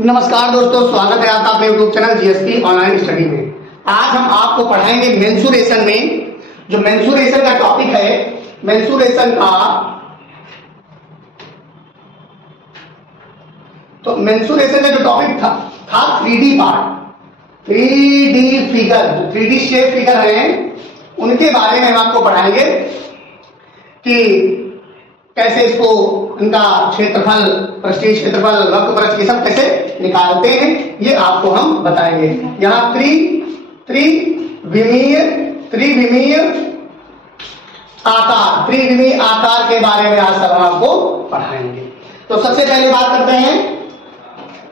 नमस्कार दोस्तों, स्वागत है आपका अपने YouTube channel GST online study में। आज हम आपको पढ़ाएंगे मेंसुरेशन में, जो मेंसुरेशन का टॉपिक है। मेंसुरेशन का जो टॉपिक था 3D पार्ट, 3D फिगर, जो 3D शेप फिगर है उनके बारे में हम आपको पढ़ाएंगे कि कैसे इसको उनका क्षेत्रफल, पृष्ठीय क्षेत्रफल, वक्र पृष्ठ, ये सब कैसे निकालते हैं ये आपको हम बताएंगे। यहाँ त्रिविमीय आकार के बारे में आज सब हम आपको पढ़ाएंगे। तो सबसे पहले बात करते हैं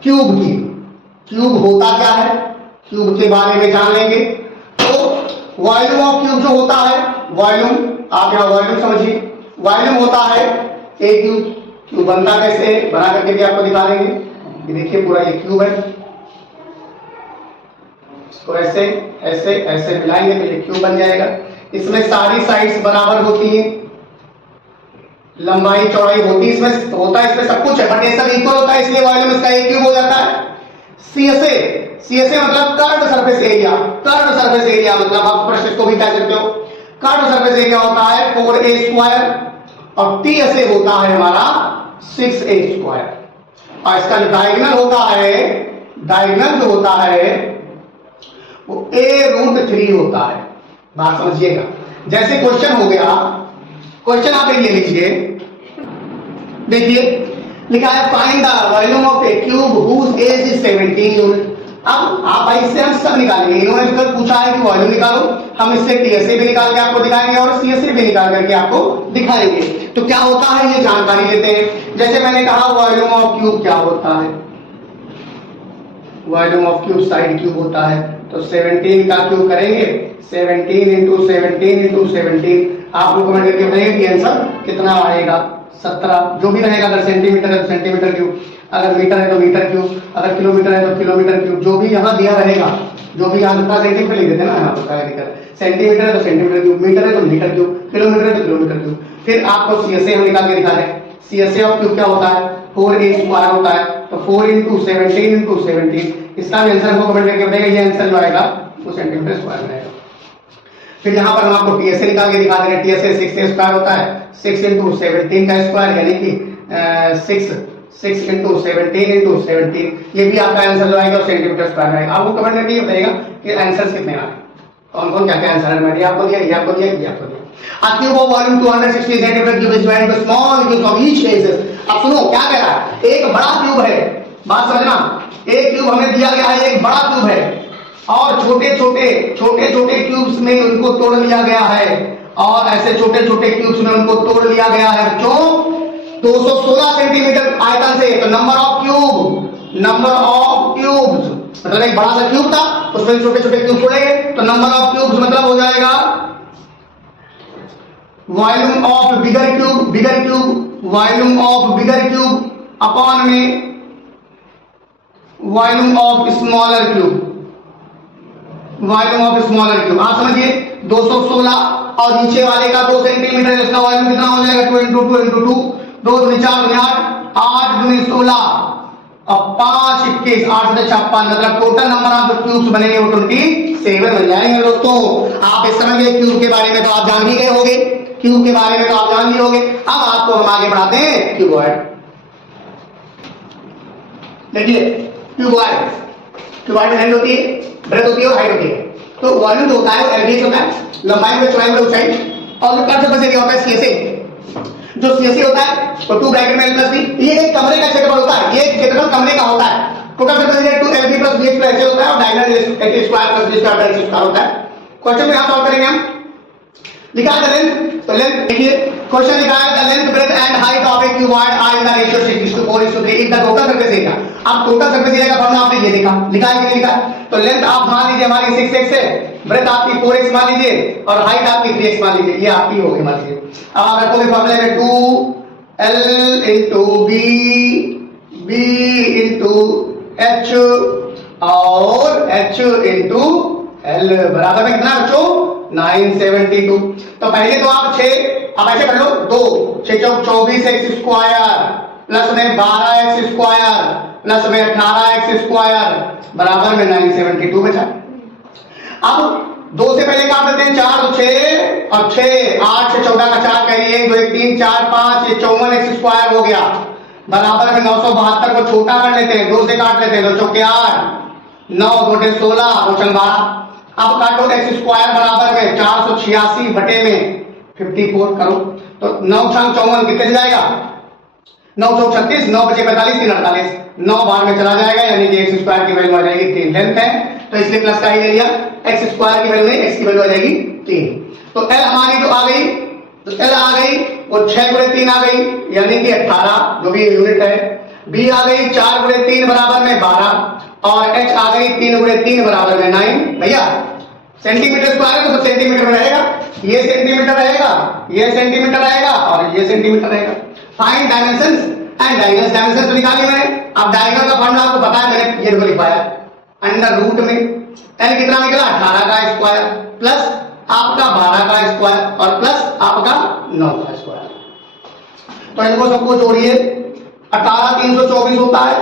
क्यूब की। क्यूब होता क्या है, क्यूब के बारे में जान लेंगे। तो वॉल्यूम ऑफ क्यूब जो होता है, वॉल्यूम, आप यहाँ वॉल्यूम समझिए। वॉल्यूम होता है एक क्यूब। क्यूब बनता कैसे, बना करके भी आपको दिखा देंगे। ये देखिए पूरा ये क्यूब है, इसको ऐसे ऐसे ऐसे मिलाएंगे तो ये क्यूब बन जाएगा। इसमें सारी साइड्स बराबर होती हैं, लंबाई चौड़ाई होती है, इसमें होता है, इसमें सब कुछ है, बट ये सब इक्वल होता है, इसलिए वॉल्यूम इसका एक क्यूब हो जाता है। सीएसए मतलब curved surface area. Curved surface area मतलब आप प्रश्न को भी कह सकते हो। कर्व्ड सरफेस एरिया होता है 4a स्क्वायर और टीएसए होता है हमारा 6a स्क्वायर। और इसका जो डायगोनल होता है, डायगोनल जो होता है वो a√3 होता है। बात समझिएगा। जैसे क्वेश्चन हो गया, क्वेश्चन आप ये लीजिए, देखिए लिखा है find the volume of a cube whose edge is 17 unit. अब आप भाई इससे हम सब निकालेंगे। इन्होंने कल पूछा है कि वॉल्यूम निकालो, हम इससे टीएसए भी निकाल के आपको दिखाएंगे और सीएसए भी निकाल करके आपको दिखाएंगे। तो क्या होता है ये जानकारी लेते हैं। जैसे मैंने कहा वॉल्यूम ऑफ क्यूब क्या होता है, volume of cube side cube होता है। तो 17 का क्यूब करेंगे, 17 इंटू 17 इंटू 17। आप लोग कमेंट करके बताइए कि आंसर कितना आएगा। 17 जो भी रहेगा। अगर सेंटीमीटर है तो सेंटीमीटर क्यूब, अगर मीटर है तो मीटर क्यूब, अगर किलोमीटर है तो किलोमीटर क्यूब, जो भी यहाँ दिया रहेगा, जो भी यहाँ पर सेंटीमीटर लिख देते हैं ना, यहाँ पर सेंटीमीटर है तो सेंटीमीटर क्यूब, मीटर है तो मीटर क्यूब, किलोमीटर है तो किलोमीटर क्यूब। फिर आपको सीएसए हम निकाल के दिखा रहे हैं। सीएसए ऑफ क्यूब क्या होता है, 4a स्क्वायर होता है। तो 4 इंटू 17 इंटू 17, इसका भी आंसर को कमेंट करके बताइएगा। ये आंसर जो आएगा वो सेंटीमीटर स्क्वायर में आएगा। फिर यहाँ पर हम आपको टीएसए निकाल के दिखा देंगे। टीएसए 6a स्क्वायर होता है, 6 इंटू 17 का स्क्वायर, यानी कि 6 इंटू 17 इंटू 17। ये भी आपका आंसर जो आएगा सेंटीमीटर स्क्वायर में आएगा। आपको कमेंट करके बताइएगा कि आंसर कितने आए, कौन कौन क्या क्या आंसर है। मैंने आपको दिया, ये आपको दिया, ये आपको दिया। A cube of volume 260 centimeter cube is divided into small cubes of each sizes। अब सुनो क्या कह रहा है, एक बड़ा क्यूब है, बात समझना। एक क्यूब हमें दिया गया है, एक बड़ा क्यूब है, और छोटे छोटे क्यूब्स में उनको तोड़ लिया गया है, और ऐसे छोटे छोटे क्यूब्स में उनको तोड़ लिया गया है। बच्चों 216 सेंटीमीटर आयतन से। तो नंबर ऑफ क्यूब्स मतलब एक बड़ा सा क्यूब था, उसमें छोटे छोटे क्यूब तोड़ेंगे, तो नंबर ऑफ क्यूब्स मतलब हो जाएगा volume of bigger cube, volume of bigger cube upon में volume of smaller cube, volume of smaller cube. आप समझिए 216 और नीचे वाले का 2 सेंटीमीटर, इसका वॉल्यूम कितना हो जाएगा, 2 इंटू 2 इंटू 2, 2 दूनी 4 दूनी 8, 8 दूनी 16 और 5 21, 8 से 56, मतलब टोटल नंबर ऑफ क्यूब्स बनेंगे वो 27 बन जाएंगे। दोस्तों आप इस समय के क्यूब के बारे में तो आप जान ही गए होंगे, क्यूब के बारे में तो आप जान ही होंगे। अब आपको हम आगे बढ़ाते हैं क्यूबॉइड। देखिए क्यूबॉइड में हेड होती है, ब्रेथ होती है और हाइट होती है। तो वॉल्यूम होता है, एवरेज होता है, लंबाई में चौड़ाई में ऊंचाई, और जो कर्व सरफेस एरिया होता है सीएसए। जो सीएसए होता है तो 2 ब्रैकेट में l प्लस b, ये एक कमरे का क्षेत्रफल होता है, ये क्षेत्रफल कमरे का होता है। Total surface area 2lb plus bh plus ऐसे होता है, और diagonal h square plus b square plus square होता है। क्वेश्चन में यहां सॉल्व करेंगे हम। लिखा है लेंथ, तो लेंथ देखिए क्वेश्चन लिखा है the length breadth and height of a cuboid are in the ratio 6:4:3 if the total surface area. अब टोटल सरफेस एरिया का फॉर्मूला आपने ये देखा, लिखा है कि नहीं लिखा है। तो लेंथ आप मान लीजिए हमारी 6x है, ब्रेथ आपकी 4x मान लीजिए, और हाइट आपकी 3x मान लीजिए, ये आपकी होगी मान लीजिए। अब आप रखोगे फॉर्मूले में 2l into b into h और h इंटू l बराबर में कितना बच्चों 972। तो पहले तो आप 6, अब ऐसे कर लो 2 6 चौक 24 एक्स स्क्वायर प्लस में 12x² प्लस में 18x² बराबर में 972 बचा। अब 2 से पहले काट देते हैं, 4 तो 6 और 6 8 से 14 का 4 करिए, 1 2 1 3 4 5, ये 54x² हो गया बराबर में 972 को छोटा कर लेते हैं, 2 से काट लेते हैं, 2 चौके 8 9 2 16 2 12। अब काटो x² बराबर में 486 बटे में 54 करो तो 9 6 54 कितने से जाएगा, 9 4 36, 9 बचे 45 3 48, 9 बाहर में चला जाएगा यानी कि x² की वैल्यू आ जाएगी 3। लेंथ है तो इसलिए प्लस का ही ले लिया, x² की वैल्यू नहीं, x की वैल्यू आ जाएगी 3। तो l हमारी तो आ गई, तो l आ गई और 6 गुणे 3 आ गई यानी कि 18 जो भी यूनिट है। b आ गई 4 गुणे 3 बराबर में 12 और h आ गई 3 गुणे 3 बराबर में 9। भैया सेंटीमीटर स्क्वायर है तो सेंटीमीटर में रहेगा, ये सेंटीमीटर रहेगा, ये सेंटीमीटर रहेगा और ये सेंटीमीटर रहेगा। Find dimensions and diagonal dimensions निकाली मैंने। अब डायगोनल का फॉर्मूला आपको पता है, मैंने ये लिखवाया अंडर रूट में l कितना निकला 18 का स्क्वायर प्लस आपका 12 का स्क्वायर और प्लस आपका 9 का स्क्वायर। तो इनको सबको जोड़िए, 18 324 होता है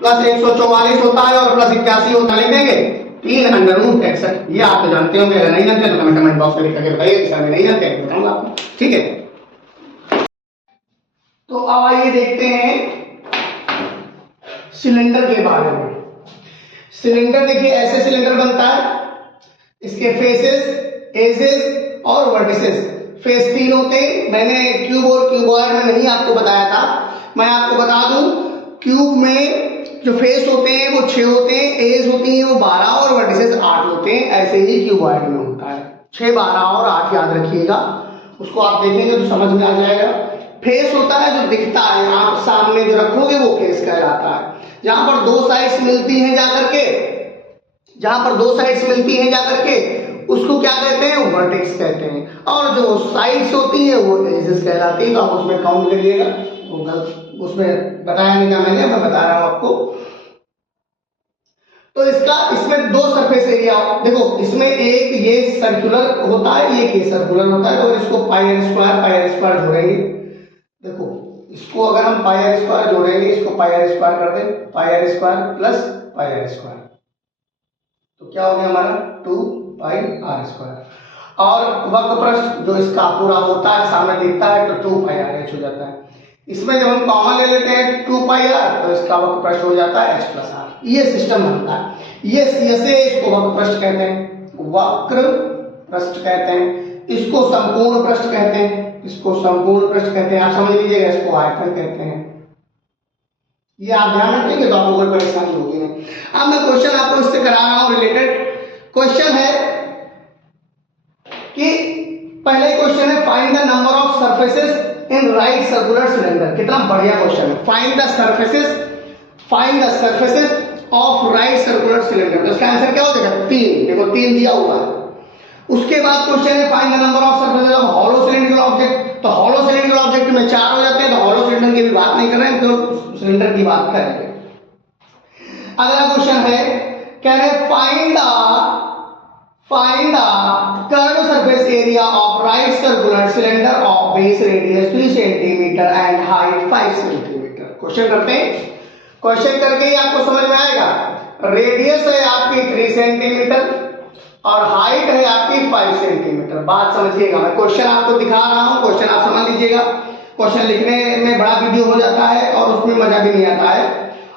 प्लस 144 होता है और प्लस 81 होता है, लिख देंगे 3 अंडर रूट 61। ये आप तो जानते होंगे, अगर नहीं जानते तो कमेंट बॉक्स में लिख करके बताइए, सर मैं नहीं जानते बताऊंगा आपको, ठीक है। तो अब आइए देखते हैं सिलेंडर के बारे में। सिलेंडर देखिए ऐसे सिलेंडर बनता है, इसके फेसेस, एजेस और वर्टिसेस। फेस 3 होते हैं, मैंने क्यूब और क्यूबॉइड में नहीं आपको बताया था, मैं आपको बता दूं क्यूब में जो फेस होते हैं वो 6 होते हैं, एज होती है वो 12 और वर्टिसेस 8 होते हैं। ऐसे ही क्यूबॉइड में होता है 6 12 और 8 याद रखिएगा, उसको आप देखेंगे तो समझ में आ जाएगा। फेस होता है जो दिखता है, आप सामने जो रखोगे वो फेस कहलाता है। जहां पर 2 साइड्स मिलती हैं जाकर के, जहां पर 2 साइड्स मिलती हैं जाकर के उसको क्या कहते हैं, वर्टेक्स कहते हैं। और जो साइड्स होती है वो एजेस कहलाती है। तो आप उसमें काउंट करिएगा, वो गलत उसमें बताया नहीं था मैंने, मैं बता रहा हूं आपको। तो इसमें 2 सरफेस एरिया देखो, इसमें एक ये सर्कुलर होता है, एक ये सर्कुलर होता है, और इसको पाई स्क्वायर जोड़ेंगे। देखो इसको अगर हम पाई स्क्वायर जोड़ेंगे, इसको पाई स्क्वायर कर दें, pi square plus pi square, तो क्या हो गया हमारा 2 पाई आर स्क्वायर। और वक्र पृष्ठ जो इसका पूरा होता है सामने दिखता है तो 2 पाई आर एच हो जाता है। इसमें जब हम कॉमन ले लेते हैं 2 पाई आर तो इसका वक्र पृष्ठ हो जाता है h प्लस आर। ये सिस्टम बनता है, ये से इसको वक्र पृष्ठ कहते हैं, वक्र पृष्ठ कहते हैं, इसको संपूर्ण पृष्ठ कहते हैं, इसको संपूर्ण पृष्ठ कहते हैं। आप समझ लीजिएगा, इसको आयतन कहते हैं। ये आप ध्यान रखेंगे तो आपको कोई परेशानी होगी नहीं। अब मैं क्वेश्चन आपको इससे करा रहा हूं रिलेटेड। क्वेश्चन है कि पहले क्वेश्चन है find the number of surfaces in right circular cylinder. कितना बढ़िया क्वेश्चन है, find the surfaces of right circular cylinder. तो इसका आंसर क्या हो जाएगा 3। देखो 3 दिया हुआ है। उसके बाद क्वेश्चन है find the number of surfaces of hollow cylindrical object. तो हॉलो सिलेंड्रिकल ऑब्जेक्ट में 4 हो जाते हैं, तो हॉलो सिलेंडर की भी बात नहीं कर रहे हैं, तो सिलेंडर की बात कर रहे हैं। अगला क्वेश्चन है, कह रहे find the curve surface area of right circular cylinder of base radius 3 centimetre and height 5 centimetre. Question करते हैं, क्वेश्चन करके ही आपको समझ में आएगा। रेडियस है आपकी 3 सेंटीमीटर और हाइट है आपकी 5 सेंटीमीटर। बात समझिएगा, मैं क्वेश्चन आपको दिखा रहा हूं, क्वेश्चन आप समझ लीजिएगा। क्वेश्चन लिखने में बड़ा वीडियो हो जाता है और उसमें मजा भी नहीं आता है।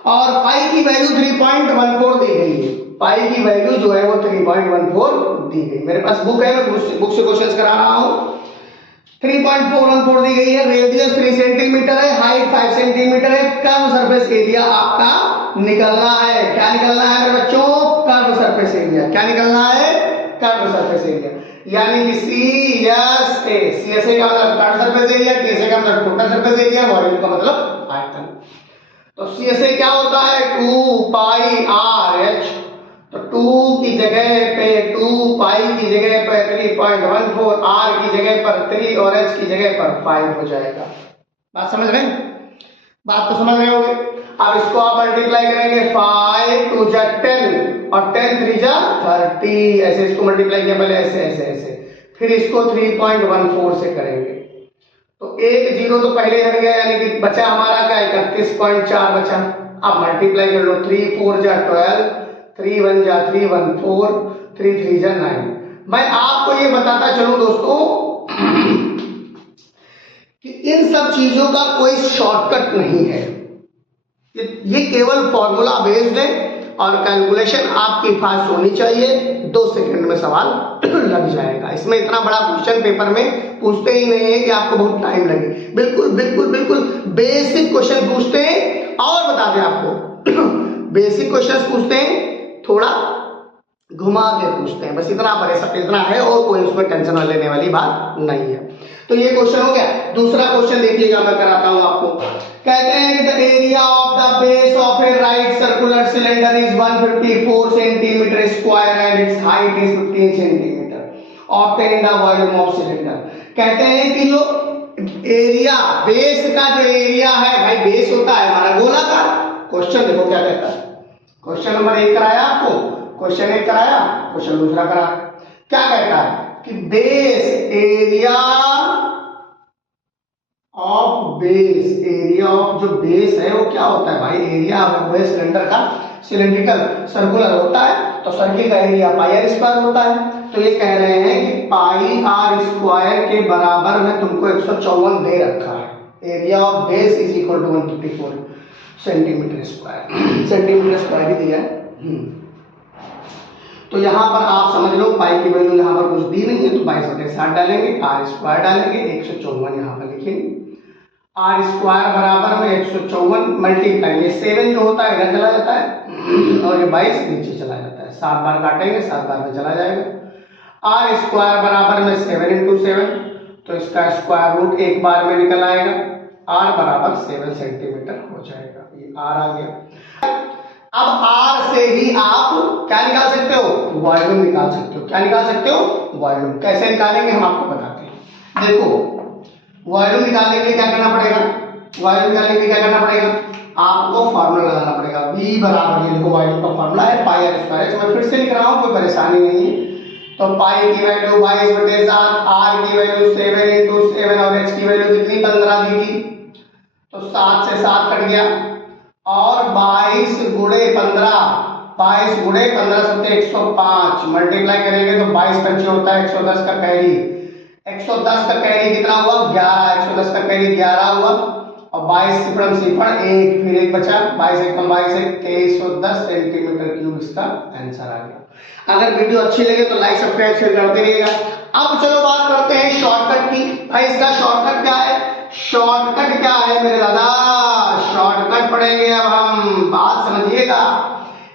और पाई की वैल्यू 3.14 दी गई है, पाई की वैल्यू जो है वो 3.14 दी गई। मेरे पास बुक है, मैं बुक से क्वेश्चन करा रहा हूं। 3.414 दी गई है, रेडियस 3 सेंटीमीटर है, हाइट 5 सेंटीमीटर है। कर्व सरफेस एरिया आपका निकलना है। क्या निकलना है मेरे बच्चों, कर्व सरफेस एरिया। क्या निकलना है, कर्व सरफेस एरिया, यानी कि CSA। CSA का मतलब कर्व सरफेस एरिया, TSA का मतलब टोटल सरफेस एरिया, वॉल्यूम का मतलब आयतन। तो CSA क्या होता है 2 पाई आर एच। तो 2 की जगह पे 2 पाई की जगह पर 3.14, आर की जगह पर 3 और एच की जगह पर 5 हो जाएगा। बात समझ रहे हैं, बात तो समझ रहे होंगे। अब इसको आप मल्टीप्लाई करेंगे, 5 2 जा 10 और 10 3 जा 30। ऐसे इसको मल्टीप्लाई किया पहले, ऐसे ऐसे ऐसे, फिर इसको 3.14 से करेंगे तो एक जीरो तो पहले हट गया, यानी कि बचा हमारा क्या 31.4 बचा। अब मल्टीप्लाई कर लो, 3 4 जा 12, 3 1 जा 3 1 4, 3 3 जा 9। मैं आपको ये बताता चलूं दोस्तों कि इन सब चीजों का कोई शॉर्टकट नहीं है, ये केवल फॉर्मूला बेस्ड है और कैलकुलेशन आपकी फास्ट होनी चाहिए, 2 सेकंड में सवाल लग जाएगा। इसमें इतना बड़ा क्वेश्चन पेपर में पूछते ही नहीं है कि आपको बहुत टाइम लगे। बिल्कुल बिल्कुल बिल्कुल बेसिक क्वेश्चन पूछते हैं, और बता दें आपको बेसिक क्वेश्चन पूछते हैं, थोड़ा घुमा के पूछते हैं, बस इतना इतना है, और कोई उसमें टेंशन लेने वाली बात नहीं है। तो ये क्वेश्चन हो गया। दूसरा क्वेश्चन देखिएगा, मैं कराता हूं आपको। कहते हैं कि the area of the base of A right circular cylinder is 154 centimetre square and it's height is 15 centimetre. Obtain the volume of cylinder. कहते हैं कि जो एरिया, बेस का जो एरिया है भाई, बेस होता है हमारा गोलाकार। क्वेश्चन देखो क्या कहता है। क्वेश्चन नंबर 1 कराया आपको, क्वेश्चन 1 कराया, क्वेश्चन दूसरा कराया। क्या कहता है कि base area of base, area of जो बेस है वो क्या होता है भाई, एरिया वो सिलेंडर का सिलेंड्रिकल सर्कुलर होता है, तो सर्किल का एरिया पाई आर स्क्वायर होता है। तो ये कह रहे हैं कि पाई आर स्क्वायर के बराबर में तुमको 154 दे रखा है। Area of base is equal to 154 centimetre square, centimetre square ही दिया है। तो यहां पर आप समझ लो पाई की वैल्यू यहां पर कुछ दी नहीं है, तो 22/7 डालेंगे, आर स्क्वायर डालेंगे, 154 यहां पर लिखेंगे। आर स्क्वायर बराबर में 154 मल्टीप्लाई, ये 7 जो होता है इधर चला जाता है और ये 22 नीचे चला जाता है, 7 बार काटेंगे 7 बार में चला जाएगा। आर स्क्वायर बराबर में 7 × 7, तो इसका स्क्वायर रूट एक बार में निकल आएगा। आर बराबर 7 सेंटीमीटर हो जाएगा, ये आर आ गया। अब आर से ही आप क्या निकाल सकते हो, वॉल्यूम निकाल सकते हो। क्या निकाल सकते हो, वॉल्यूम। कैसे निकालेंगे हम आपको बताते हैं। देखो वॉल्यूम निकालने के लिए क्या करना पड़ेगा, वॉल्यूम निकालने के लिए क्या करना पड़ेगा, आपको फार्मूला लगाना पड़ेगा। V बराबर, ये देखो वॉल्यूम का फार्मूला है पाई आर स्क्वायर। मैं फिर से लिख रहा हूं, कोई परेशानी नहीं है। तो पाई की वैल्यू 22/7, आर की वैल्यू 7 × 7 और h की वैल्यू कितनी 15 दी थी, तो 7 से 7 कट गया और 22 × 15, 22 × 15 सबसे 105 मल्टीप्लाई करेंगे तो 22 पंचे होता है 110 का कैरी। 110 का कैरी कितना हुआ 11, 110 का कैरी 11 हुआ और 22 सिपड़म सिपड़ 1, फिर 1 बचा, 22 × 22 2310 सेंटीमीटर क्यूब इसका आंसर आ गया। अगर वीडियो अच्छी लगे तो लाइक सब्सक्राइब शेयर करते रहिएगा। अब चलो बात करते हैं शॉर्टकट की। भाई इसका शॉर्टकट क्या है, शॉर्टकट क्या है मेरे दादा, शॉर्टकट पढ़ेंगे अब हम, बात समझिएगा।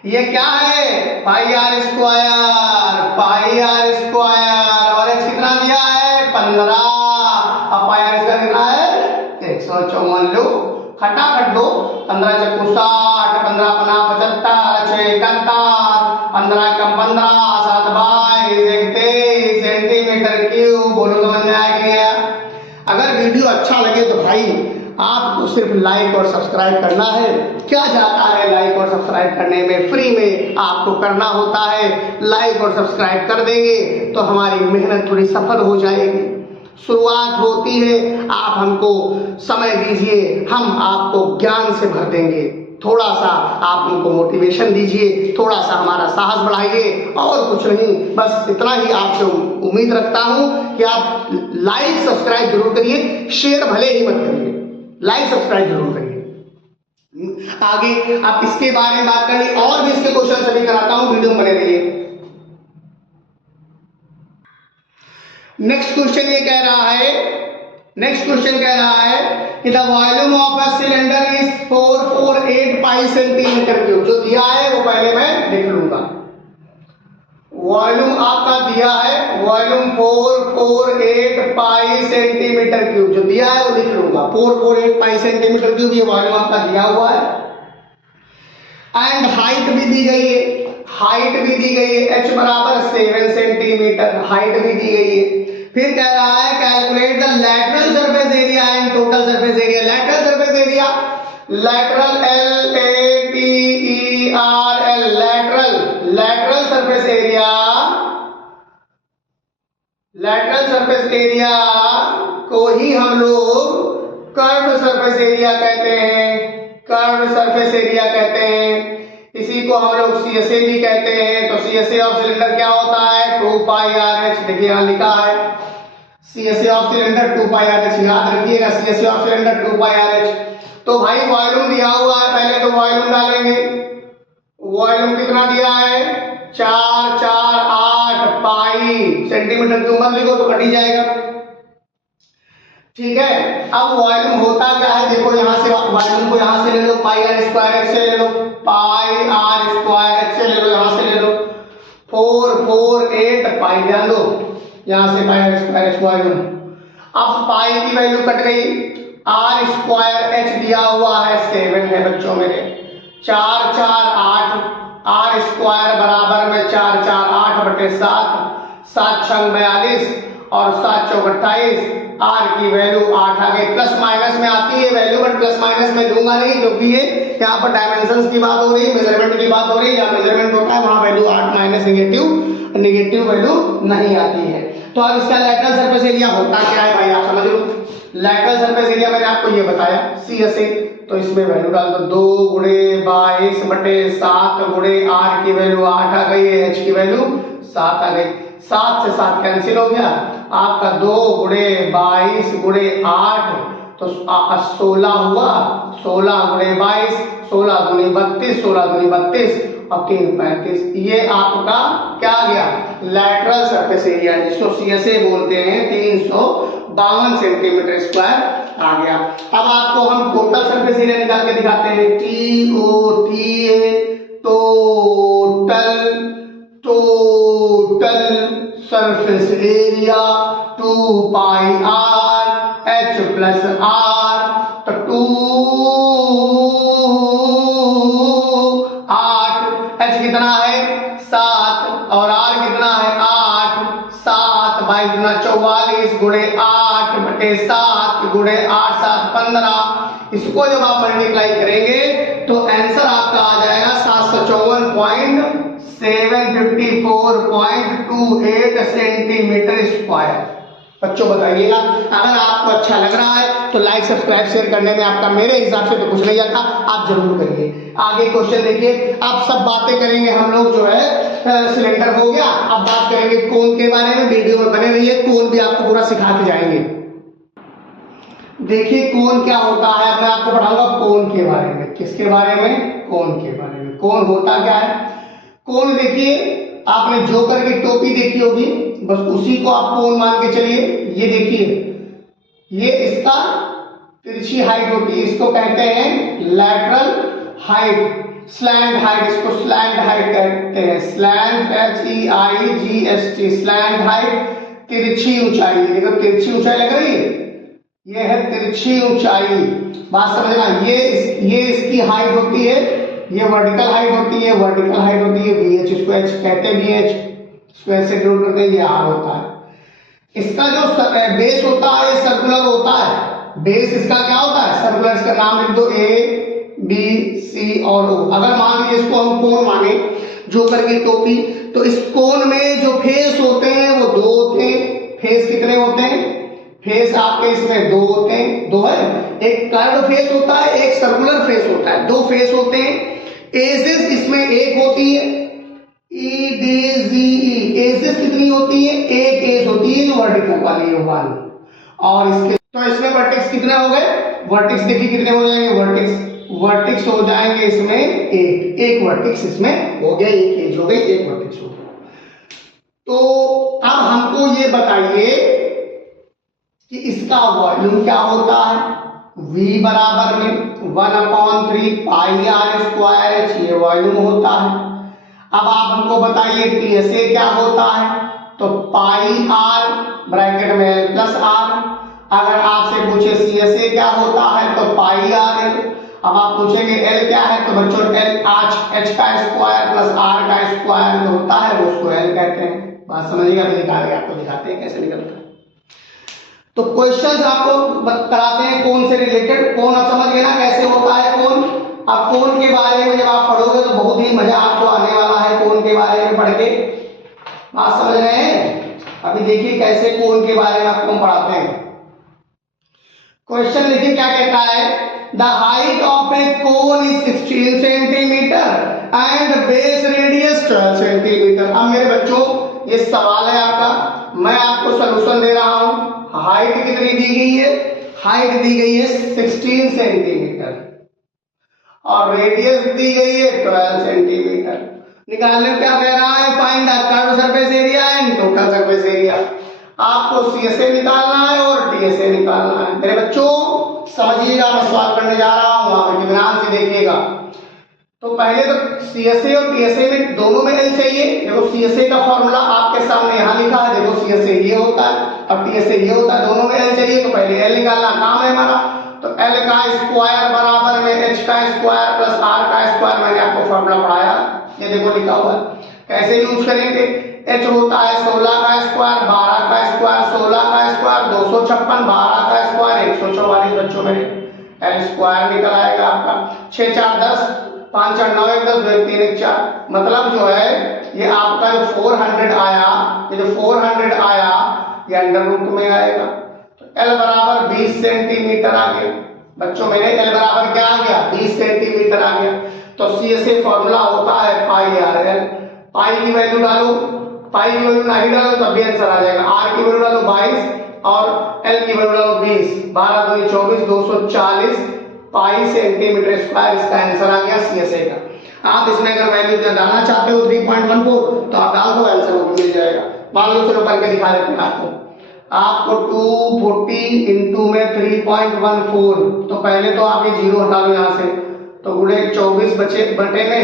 ये क्या है pi r square, pi r square और एच कितना दिया है 15, अब पाई आर स्क्वायर कितना है 154। लो खटाखट दो, 15 × 60, 15 × 75, 6 × 71, 15 × 15, 7 22 23 सेंटीमीटर क्यूब। बोलो समझ में आया कि नहीं आया। अगर वीडियो अच्छा लगे तो भाई आपको सिर्फ लाइक और सब्सक्राइब करना है। क्या जाता है लाइक और सब्सक्राइब करने में, फ्री में आपको करना होता है। लाइक और सब्सक्राइब कर देंगे तो हमारी मेहनत थोड़ी सफल हो जाएगी। शुरुआत होती है, आप हमको समय दीजिए, हम आपको ज्ञान से भर देंगे। थोड़ा सा आप हमको मोटिवेशन दीजिए, थोड़ा सा हमारा साहस बढ़ाइए, और कुछ नहीं, बस इतना ही आपसे उम्मीद रखता हूं कि आप लाइक सब्सक्राइब जरूर करिए, शेयर भले ही मत करिए, लाइक सब्सक्राइब जरूर करिए। आगे आप इसके बारे में बात करिए, और भी इसके क्वेश्चन सभी कराता हूं, वीडियो बने रहिए। नेक्स्ट क्वेश्चन ये कह रहा है, नेक्स्ट क्वेश्चन कह रहा है कि the volume of a cylinder is 448 pi centimetre cube. जो दिया है वो पहले मैं लिख लूंगा। वॉल्यूम आपका दिया है, वॉल्यूम 448 पाई सेंटीमीटर क्यूब, जो दिया है वो लिख लूंगा। 448 पाई सेंटीमीटर क्यूब ये वॉल्यूम आपका दिया हुआ है। एंड हाइट भी दी गई है, हाइट भी दी गई है, h बराबर 7 सेंटीमीटर हाइट भी दी गई है। फिर कह रहा है calculate the lateral surface area and total surface area. Lateral surface area, lateral LATERL, lateral, lateral surface area, lateral surface area को ही हम लोग कर्व सरफेस एरिया कहते हैं, कर्व सरफेस एरिया कहते हैं। इसी को हम लोग CSA भी कहते हैं। तो CSA ऑफ सिलेंडर क्या होता है? 2 पाई RH। देखिए यहाँ लिखा है CSA of cylinder 2 pi RH, याद रखिएगा CSA of cylinder 2 pi RH। तो भाई वॉल्यूम दिया हुआ है, पहले तो वॉल्यूम डालेंगे। वॉल्यूम कितना दिया है? 4 4 8 पाई। सेंटीमीटर क्यूब मत लिखो तो कट ही जाएगा, ठीक है। अब वॉल्यूम होता क्या है? देखो यहाँ से वॉल्यूम को यहाँ से ले लो, पाई R स्क्वायर H से ले लो, पाई R स्क्वायर H से ले लो, यहाँ से ले लो 4 4 8 पाई, ध्यान दो यहाँ से पाई R स्क्वायर H वॉल्यूम। अब पाई की वैल्यू कट गई, R स्क्वायर H दिया हुआ है 7 है बच्चों मेरे, 4 4 8 R स्क्वायर बराबर में 4 4 8 बटे 7, 7 6 42 और 7 चौक 28। R की वैल्यू 8 आ गई। प्लस माइनस में आती है वैल्यू, बट प्लस माइनस में दूंगा नहीं क्योंकि ये यहाँ पर डायमेंशंस की बात हो रही है, मेजरमेंट की बात हो रही है। जहाँ मेजरमेंट होता है वहाँ वैल्यू 8 माइनस नेगेटिव वैल्यू नहीं आती है। तो अब इसका लैटरल सरफेस एरिया होता क्या है भाई, आप समझ लो। लैटरल सरफेस एरिया मैंने आपको ये बताया CSA, तो इसमें वैल्यू डाल दो 2 गुणे 22 बटे 7 गुणे R की वैल्यू 8 आ गई है, H की वैल्यू 7 आ गई। 7 से 7 कैंसिल हो गया, आपका 2 गुणे 22 गुणे 8 तो 16 हुआ, 16 गुणे 22, 16 दूनी 32, 16 दूनी 32 और 3 35। ये आपका क्या आ गया? लैटरल सरफेस एरिया, जिसको CSA बोलते हैं, 352 सेंटीमीटर स्क्वायर आ गया। अब आपको हम टोटल सरफेस एरिया निकाल के दिखाते हैं। TOTA टोटल सरफेस एरिया 2 पाई R H प्लस R। तो 2 8 H कितना है? 7 और R कितना है? 8। 7 बाई गुना 44 गुणे 8 बटे 7 गुणे 8 7 15। इसको जब आप मल्टीप्लाई करेंगे तो आंसर आपका आ जाएगा 754.754.28 सेंटीमीटर स्क्वायर। बच्चों बताइएगा, अगर आपको अच्छा लग रहा है तो लाइक सब्सक्राइब शेयर करने में आपका मेरे हिसाब से तो कुछ नहीं जाता, आप जरूर करिए। आगे क्वेश्चन देखिए। अब सब बातें करेंगे हम लोग जो है सिलेंडर हो गया, अब बात करेंगे कोन के बारे में। वीडियो में बने रहिए, कोन भी आपको पूरा सिखा के जाएंगे। देखिए कोन क्या होता है, मैं आपको पढ़ाऊंगा कोन के बारे में। किसके बारे में? कोन के बारे में। कोन होता क्या है? कोन देखिए, आपने जोकर की टोपी देखी होगी, बस उसी को आप कोन मान के चलिए। ये देखिए, ये इसका तिरछी हाइट होती है, इसको कहते हैं लैटरल हाइट, स्लैंट हाइट, इसको स्लैंट हाइट कहते हैं। स्लैंट HEIGHT, स्लैंट हाइट, तिरछी ऊंचाई। देखो तिरछी ऊंचाई लग रही है, ये है तिरछी ऊंचाई। बात समझना, ये इसकी हाइट होती है, ये वर्टिकल हाइट होती है, वर्टिकल हाइट होती है VH, इसको H कहते हैं, VH इसको ऐसे डिनोट करते हैं, ये R होता है। इसका जो बेस होता है ये सर्कुलर होता है। बेस इसका क्या होता है? सर्कुलर। इसका नाम लिख दो ABC और O। अगर मान लीजिए इसको हम कोन माने, जोकर की टोपी, तो इस कोन में जो फेस होते हैं वो 2 होते हैं। फेस कितने होते हैं? फेस आपके इसमें 2 होते हैं, 2 है। एक कर्व फेस होता है, एक सर्कुलर फेस होता है, 2 फेस होते हैं। एजेस इसमें 1 होती है, EDGE एजेस कितनी होती है? 1 एज होती है, वर्टिकल वाली 1। और इसके तो इसमें वर्टेक्स कितने हो गए? वर्टेक्स देखिए कितने हो जाएंगे? वर्टेक्स हो जाएंगे इसमें एक वर्टेक्स इसमें हो गया, 1 एज हो गई, 1 वर्टेक्स हो गया। तो अब हमको ये बताइए कि इसका वॉल्यूम क्या होता है? V बराबर में 1/3 पाई R स्क्वायर H, ये वॉल्यूम होता है। अब आप हमको बताइए TSA क्या होता है? तो पाई R ब्रैकेट में L प्लस R। अगर आपसे पूछे CSA क्या होता है तो पाई R L। अब आप पूछेंगे L क्या है, तो बच्चों L H का स्क्वायर प्लस R का स्क्वायर जो होता है वो उसको L कहते हैं। बात समझिएगा, आपको दिखाते हैं कैसे निकलता है। तो क्वेश्चंस आपको कराते हैं कोन से रिलेटेड। कोन आप समझ गए ना कैसे होता है कोन। अब कोन के बारे में जब आप पढ़ोगे तो बहुत ही मजा आपको आने वाला है कोन के बारे में पढ़ के। बात समझ रहे हैं? अभी देखिए कैसे कोन के बारे में आपको हम पढ़ाते हैं। क्वेश्चन देखिए क्या कहता है, the height of A cone is 16 centimetre and base radius 12 centimetre. अब मेरे बच्चों ये सवाल है आपका, मैं आपको सलूशन दे रहा हूं। हाइट कितनी दी गई है, हाइट दी गई है 16 सेंटीमीटर और रेडियस दी गई है 12 सेंटीमीटर। निकालने क्या कह रहा है, find the curve surface area and total surface area. आपको सीएसए निकालना है और टीएसए निकालना है। मेरे बच्चों समझिएगा, मैं सवाल करने जा रहा हूं, आप ध्यान से देखिएगा। तो पहले तो सीएसए और टीएसए में दोनों में एल चाहिए। देखो सीएसए का फॉर्मूला आपके सामने यहाँ लिखा है, देखो सीएसए ये होता है और टीएसए ये होता है, दोनों में एल चाहिए। तो पहले एल निकालना काम है हमारा। तो एल का स्क्वायर बराबर में एच का स्क्वायर प्लस आर का स्क्वायर, मैंने आपको फॉर्मूला पढ़ाया, ये देखो लिखा हुआ है। कैसे यूज करेंगे, एच होता है 16 का स्क्वायर, 12 का स्क्वायर, 16 का स्क्वायर 256, 12 का स्क्वायर 144। बच्चों मेरे एल स्क्वायर निकल आएगा आपका 6 4 10, 5 4 9 1 10, 2 1 3 1 4। मतलब जो है ये आपका जो 400 आया, ये जो 400 आया ये अंडर रूट में आएगा। तो एल बराबर 20 सेंटीमीटर आ गया। बच्चों मेरे एल बराबर क्या आ गया, 20 सेंटीमीटर आ गया। तो सीएसए फॉर्मूला होता है पाई आर एल। पाई की वैल्यू डालो, पाई की वैल्यू नहीं डालो तब भी आंसर आ जाएगा। आर की वैल्यू डालो 22 और एल की वैल्यू डालो 20, 12 दूनी 24, 240 पाई सेंटीमीटर स्क्वायर। इसका आंसर आ गया सीएसए का। आप इसमें अगर वैल्यू डालना चाहते हो 3.14 तो आप डाल दो, आंसर वो मिल जाएगा। मान लो चलो करके दिखा देते हैं आपको 240 इंटू में 3.14। तो पहले तो आप ये जीरो हटा लो यहाँ से, तो गुणे 24 बचे बटे में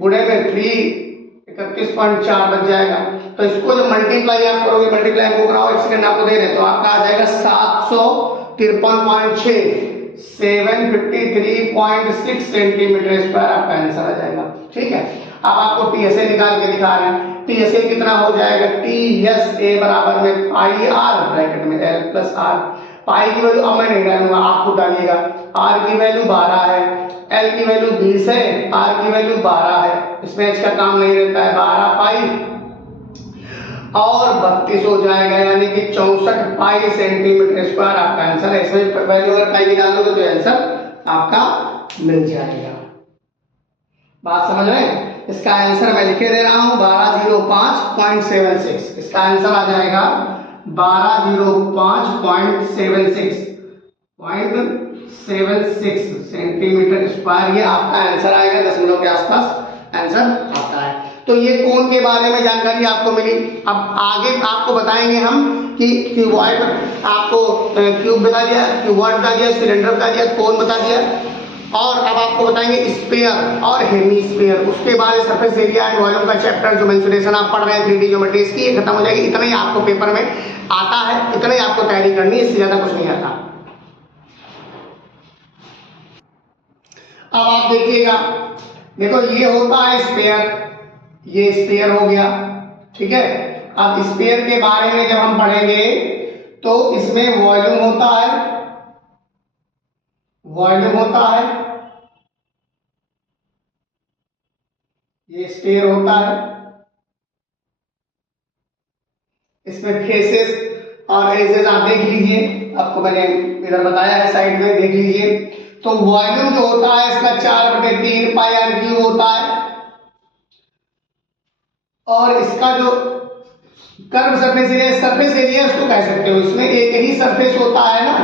गुणे में 3 31.4 बच जाएगा। तो इसको जो मल्टीप्लाई आप करोगे, मल्टीप्लाई को कराओ, एक सेकंड आपको दे रहे तो आपका आ जाएगा 753.6 753.6 सेंटीमीटर स्क्वायर आपका आंसर आ जाएगा। ठीक है, अब आपको टीएसए निकाल के दिखा रहे हैं। टीएसए कितना हो जाएगा, टीएसए बराबर में पाई आर ब्रैकेट में एल प्लस आर। पाई की वैल्यू अब मैं नहीं डालूंगा, आपको डालिएगा। आर की वैल्यू 12 है, एल की वैल्यू 20 है, आर की वैल्यू 12 है, इसमें इसका काम नहीं रहता है। 12 पाई और 32 हो जाएगा, यानी कि 64 पाई सेंटीमीटर स्क्वायर आपका आंसर है। इसमें वैल्यू अगर पाई की डालोगे तो आंसर आपका मिल जाएगा। बात समझ रहे हैं? इसका आंसर मैं लिखे दे रहा हूं 1205.76। इसका आंसर आ जाएगा 1205.76 सेंटीमीटर स्क्वायर। ये आपका आंसर आएगा, दशमलव के आसपास आंसर आता है। तो ये कोण के बारे में जानकारी आपको मिली। अब आगे आपको बताएंगे हम कि क्यूबॉइड आपको क्यूब बता दिया, क्यूबॉइड बता दिया, सिलेंडर बता दिया, कोण बता दिया, और अब आपको बताएंगे स्फीयर और हेमीस्फीयर। उसके बाद सरफेस एरिया एंड वॉल्यूम का चैप्टर जो मेंसुरेशन आप पढ़ रहे हैं 3D ज्योमेट्री इसकी, ये खत्म हो जाएगी। इतना ही आपको पेपर में आता है, इतना ही आपको तैयारी करनी है, इससे ज्यादा कुछ नहीं आता। अब आप देखिएगा, देखो ये होता है स्फीयर, ये स्फीयर हो गया। ठीक है, अब स्फीयर के बारे में जब हम पढ़ेंगे तो इसमें वॉल्यूम होता है, वॉल्यूम होता है, ये स्फीयर होता है। इसमें फेसेस और एजेस आप देख लीजिए, आपको मैंने इधर बताया है साइड में, देख लीजिए। तो वॉल्यूम जो होता है इसका 4/3 पाई आर क्यूब होता है, और इसका जो curve surface area, surface area उसको कह सकते हो, इसमें एक ही सरफेस होता है ना,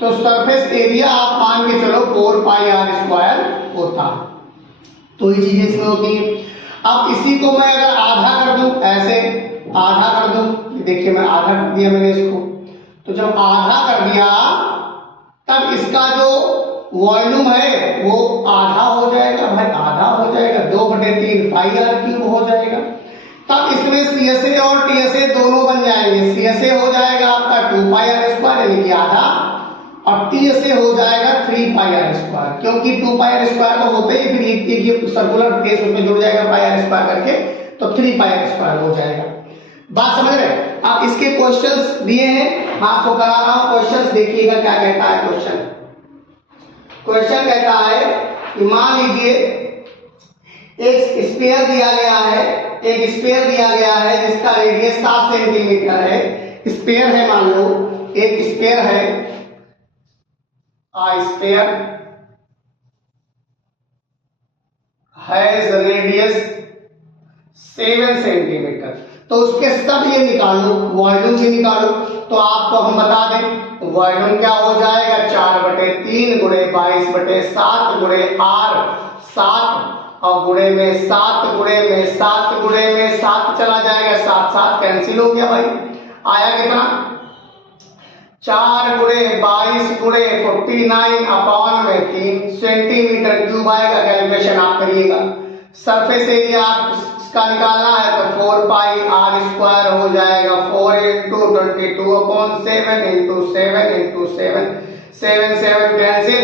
तो सरफेस एरिया आप मान के चलो 4 पाई आर स्क्वायर होता है। तो ये चीजें इसमें होती है। अब इसी को मैं अगर आधा कर दूं, ऐसे आधा कर दूं, देखिए मैं आधा कर दिया मैंने इसको, तो जब आधा कर दिया तब इसका जो वॉल्यूम है वो आधा हो जाएगा, भाई आधा हो जाएगा, 2/3 पाई आर क्यूब हो जाएगा। तब इसमें सीएसए और टीएसए दोनों बन जाएंगे। सीएसए हो जाएगा आपका 2 पाई आर स्क्वायर यानी कि आधा, और टीएसए हो जाएगा 3 पाई आर स्क्वायर, क्योंकि 2 पाई आर स्क्वायर तो होते ही, फिर एक सर्कुलर केस उसमें जुड़ जाएगा पाई आर स्क्वायर करके, तो 3 पाई आर स्क्वायर हो जाएगा। बात समझ रहे हैं? आप इसके क्वेश्चंस दिए हैं, मैं आपको करा रहा हूं क्वेश्चंस, देखिएगा क्या कहता है क्वेश्चन। क्वेश्चन कहता है कि मान लीजिए एक स्फीयर दिया गया है, एक स्फीयर दिया गया है जिसका रेडियस 7 सेंटीमीटर है। स्फीयर है, मान लो एक स्फीयर है, A sphere has radius 7 centimetre. तो उसके सब ये निकालो, वॉल्यूम भी निकालो। तो आपको हम बता दें वॉल्यूम क्या हो जाएगा, 4/3 गुणे 22/7 गुणे r 7 और गुणे में 7 गुणे में 7 गुणे में 7 चला जाएगा, 7 7 कैंसिल हो गया भाई। आया कितना, 4 गुणे 22 गुणे 49 अपॉन में 3 सेंटीमीटर क्यूब आएगा। कैलकुलेशन आप करिएगा। सरफेस एरिया इसका निकालना है तो 4 पाई आर स्क्वायर हो जाएगा, 4 into 22 upon 7 into 7 into 7 7 7 cancel,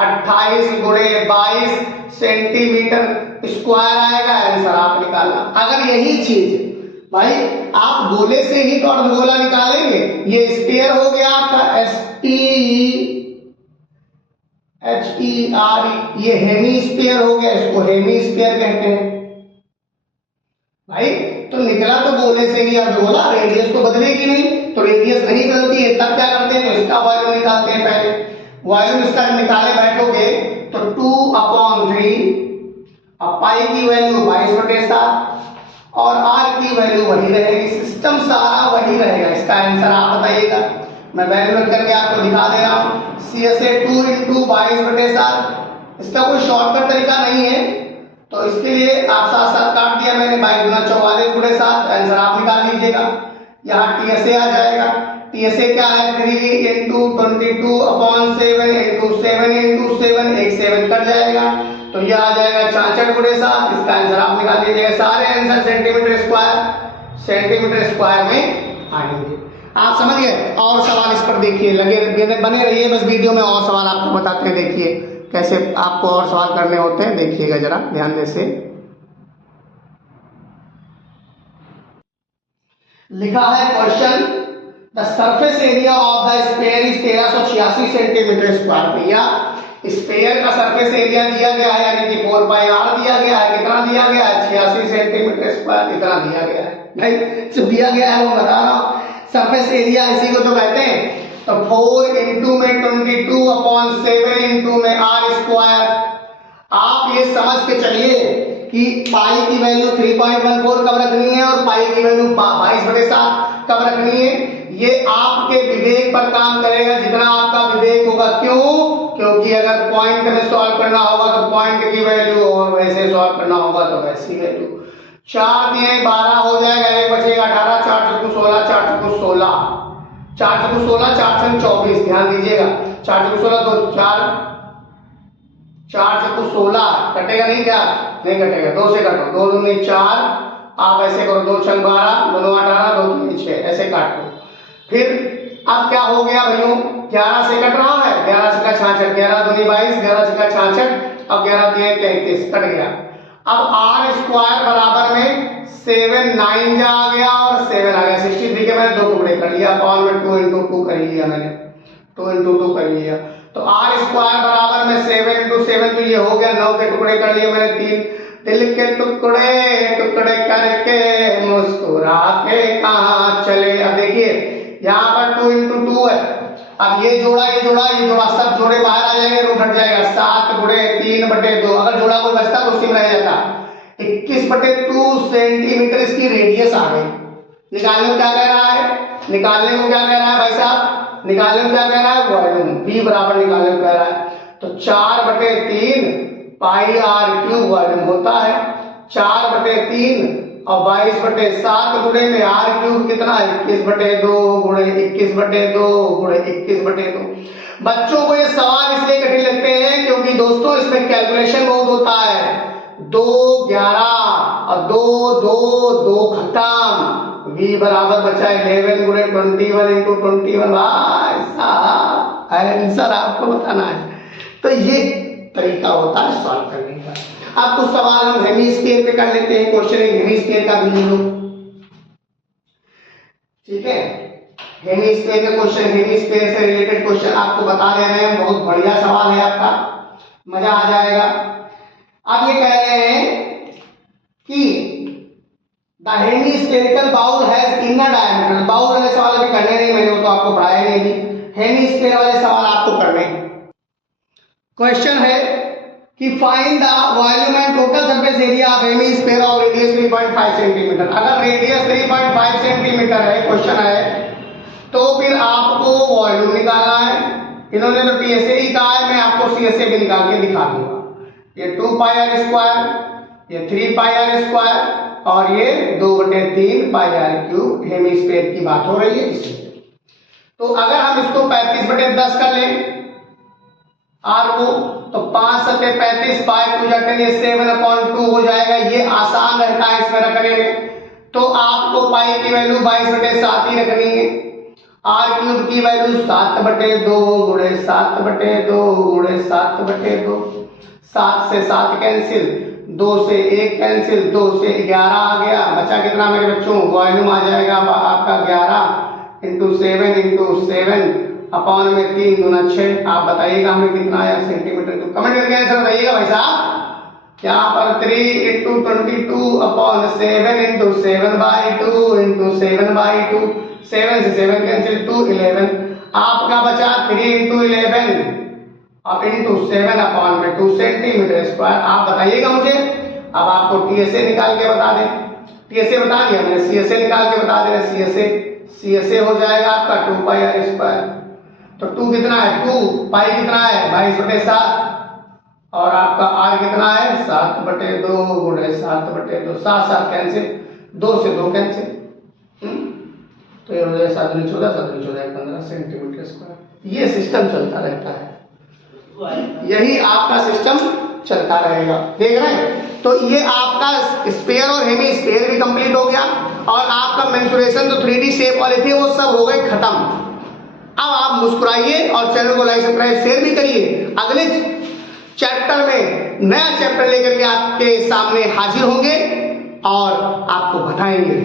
28 गुणे 22 सेंटीमीटर स्क्वायर आएगा। आंसर आप निकालना। अगर यही चीज भाई आप गोले से ही तो अर्धगोला निकालेंगे, ये स्फीयर हो गया आपका SPHERE, ये हेमीस्फीयर हो गया, इसको हेमीस्फीयर कहते हैं भाई। तो निकला तो गोले से ही अर्धगोला, रेडियस तो बदलेगी नहीं, तो रेडियस नहीं बदलती है, तब क्या करते हैं, तो इसका वॉल्यूम निकालते हैं। पहले वॉल्यूम इसका निकाले बैठोगे तो 2/3, अब पाई की वैल्यू 22/7 और आर की वैल्यू वही रहेगी, सिस्टम सारा वही रहेगा। इसका आंसर आप बताइएगा, मैं वैल्यू रख करके आपको दिखा दे रहा हूं। CSA 2 इंटू 22/7, इसका कोई शॉर्टकट तरीका नहीं है, तो इसके लिए आप साथ साथ काट दिया मैंने, 22 गुना 44 गुणे 7, आंसर आप निकाल लीजिएगा। यहाँ TSA आ जाएगा, TSA क्या है, 3 इंटू 22 अपॉन 7 इंटू 7 इंटू 7, एक 7 कट जाएगा, तो यह आ जाएगा 66 गुणे 7। इसका आंसर आप निकाल लीजिएगा। सारे आंसर सेंटीमीटर स्क्वायर में आएंगे। आप समझ गए। और सवाल इस पर देखिए, लगे बने रहिए बस वीडियो में, और सवाल आपको बताते हैं। देखिए कैसे आपको और सवाल करने होते हैं, देखिएगा जरा ध्यान दे से। लिखा है question, the surface area of the sphere is 1386 centimetre square. भैया स्फीयर का सरफेस एरिया दिया गया है, यानी कि 4 पाई आर दिया गया है। कितना दिया गया है, 86 सेंटीमीटर स्क्वायर, इतना दिया गया है। नहीं जो दिया गया है वो बता रहा हूं। सरफेस एरिया इसी को तो कहते हैं। तो 4 इंटू में 22 अपॉन 7 इंटू में आर स्क्वायर। आप ये समझ के चलिए कि पाई की वैल्यू 3.14 कब रखनी है और पाई की वैल्यू 22/7 कब रखनी है। ये आपके विवेक पर काम करेगा, जितना आपका विवेक होगा। क्यों? क्योंकि अगर पॉइंट में सॉल्व करना होगा तो पॉइंट की वैल्यू, और वैसे सॉल्व करना होगा तो वैसी वैल्यू। 4 दिए 12 हो जाएगा, एक बचेगा 18, 4 चौको 16, 4 चौको 16, 4 चौको 16, 4 चौको 24। ध्यान दीजिएगा, 4 चौको 16 तो 4 चौको 16 कटेगा नहीं, क्या नहीं कटेगा, 2 से काटो, 2 दूनी 4, आप ऐसे करो, 2 छंग 12, 2 18, 2 3 6, ऐसे काट लो। फिर अब क्या हो गया भाइयों, 11 से कट रहा है, 11 से का 66, 11 दूनी 22, 11 से का 66, अब 11 3 33 कट गया। अब आर स्क्वायर बराबर में 7 9 जा आ गया और 7 आ गया, 63 के मैंने 2 टुकड़े कर लिया, अपॉन में 2 इंटू 2 कर लिया मैंने, 2 इंटू 2 कर लिया। तो आर स्क्वायर बराबर में 7 इंटू 7, तो ये हो गया 9 के टुकड़े कर लिए मैंने, 3 दिल के टुकड़े टुकड़े करके मुस्कुरा के कहां चले। अब देखिए यहाँ पर 2 इंटू 2 है, अब ये जोड़ा ये जोड़ा ये जोड़ा, सब जोड़े बाहर आ जाएंगे, रूट हट जाएगा, 7 गुणे 3/2। अगर जोड़ा कोई बचता तो उसी में रह जाता। 21/2 सेंटीमीटर इसकी रेडियस आ गई। निकालने को क्या कह रहा है, निकालने को क्या कह रहा है भाई साहब, निकालने को क्या कह रहा है, वॉल्यूम V बराबर निकालने को कह रहा है। तो 4/3 पाई आर क्यूब वॉल्यूम होता है, 4/3 और 22/7 गुणे में आर क्यूब कितना है, 21/2 गुणे 21/2 गुणे 21/2। बच्चों को ये सवाल इसलिए कठिन लगते हैं क्योंकि दोस्तों इसमें कैलकुलेशन बहुत होता है। 2 11 और 2 2 2 खत्म, V बराबर बचा 11 गुणे 21 इंटू 21। भाई साहब आंसर आपको बताना है, तो ये तरीका होता है सॉल्व करने का। अब कुछ सवाल हम हेमीस्फीयर पे कर लेते हैं, क्वेश्चन हेमीस्फीयर का भी लो, ठीक है। हेमीस्फीयर का क्वेश्चन, हेमीस्फीयर से रिलेटेड क्वेश्चन आपको बता दे रहे हैं, बहुत बढ़िया सवाल है आपका, मजा आ जाएगा। अब ये कह रहे हैं कि the hemispherical bowl has inner diameter. Bowl वाले सवाल अभी करने नहीं, मैंने वो तो आपको पढ़ाया नहीं अभी। हेमीस्फीयर वाले सवाल आपको करने हैं। क्वेश्चन है कि find the volume and total surface area of hemisphere of radius 3.5 centimetre. अगर रेडियस 3.5 सेंटीमीटर है, क्वेश्चन है, तो फिर आपको वॉल्यूम निकालना है। इन्होंने तो टीएसए ही कहा है, मैं आपको सीएसए भी निकाल के दिखा दूंगा। ये 2πr², ये 3πr² और ये 2/3 πr³ हेमिस्फीयर की बात हो रही है इसलिए। तो अगर हम इसको 35/10 कर लें आर को, तो 5 सते 35, 5 2 10, ये 7/2 हो जाएगा। ये आसान रहता है इसमें रखने में। तो आपको पाई की वैल्यू 22/7 ही रखनी है। r³ की वैल्यू 7/2 गुणे 7/2 गुणे 7/2। 7 से 7 कैंसिल, 2 से 1 कैंसिल, 2 से 11 आ गया। बचा कितना मेरे बच्चों? वॉल्यूम आ जाएगा आपका 11 × 7 × 7 अपॉन में 3 गुना 6। आप बताइएगा हमें कितना आया सेंटीमीटर। तो कमेंट करके आंसर बताइएगा भाई साहब। यहाँ पर 3 × 22 अपॉन 7 × 7/2 × 7/2। 7 से 7 कैंसिल, 2 11। आपका बचा 3 × 11 अब इंटू 7 अपॉन में 2 सेंटीमीटर²। आप बताइएगा मुझे। अब आपको टीएसए निकाल के बता दें। टीएसए बता दिया मैंने, सीएसए निकाल के बता दे रहे। सीएसए हो जाएगा आपका 2πr²। तो 2 कितना है? 2 पाई कितना है? 22/7 और आपका r कितना है? 7/2 गुणे 7/2। 7 7 कैंसिल, 2 से 2 कैंसिल। तो ये हो जाएगा 7 × 14, 7 × 14 15 सेंटीमीटर²। ये सिस्टम चलता रहता है, यही आपका सिस्टम चलता रहेगा। देख रहे हैं? तो ये आपका स्फीयर और हेमिस्फीयर भी कंप्लीट हो गया और आपका मेंसुरेशन जो 3D शेप वाले थे वो सब हो गए खत्म। अब आप मुस्कुराइए और चैनल को लाइक सब्सक्राइब शेयर भी करिए। अगले चैप्टर में नया चैप्टर लेकर के आपके सामने हाजिर होंगे और आपको बताएंगे